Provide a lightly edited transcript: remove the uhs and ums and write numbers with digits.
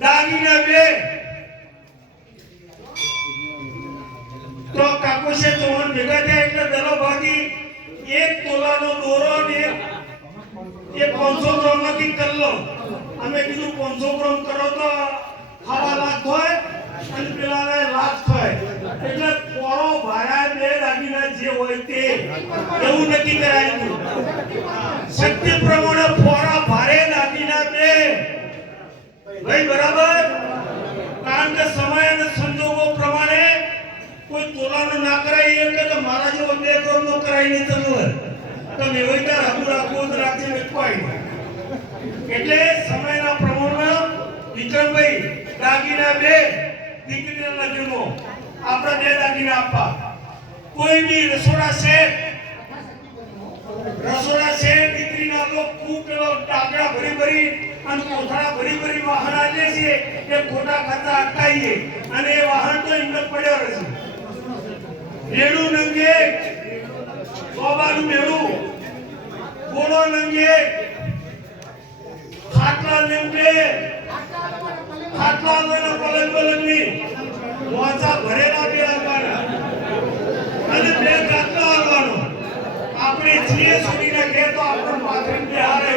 દાગીના બે તો કાકુશે ચૌહાણ ભેગા થયા એટલે દલો ભાગી 1 તોલાનો દોરો ને એ 500 ગ્રામ નક્કી કરલો. અમે કીધું 500 ગ્રામ કરો તો 1.5 લાખ થાય અને પેલાને લાખ થાય એટલે પોરો ભાડા બે દાગીના જે હોય તે એવું નક્કી કરાયું. શક્તિ પ્રમાણે પોરા ભારે દાગીના બે ભાઈ બરાબર. કારણ કે સમય અને સંજોગો પ્રમાણે કોઈ તોલાનો ના કરાય એટલે કે મારા જેવો 2 ગ્રામનો કરાય નહીં જરૂર તો મેવઈતા રાખવું રાખી વેચવાય. એટલે સમયના પ્રમાણમાં વિક્રમભાઈ દાગીના બે દીકરીના લગ્નનો આપણે 2 દાગીના આપવા. કોઈ બી રસોડા શેઠ દીકરીના લોકો ખૂબ પેલો ટાંકડા ભરી અને કોથળા ભરી વાહન આલે છે એ ખોટા ખર્ચા અટકાઈએ અને એ વાહન તો હિંમત પડ્યો રહે છે. મેળું નંગે સોબાનું મેળું ગોળો નંગે ખાટલા નંગે ખાટલા વાળા પલંગની મોચા ભરેલા બે આવવાના અને 2 ખાટલા આવવાનો. આપણે છીએ સુધીના ઘેર તો આપણે પાથરીને બેહારે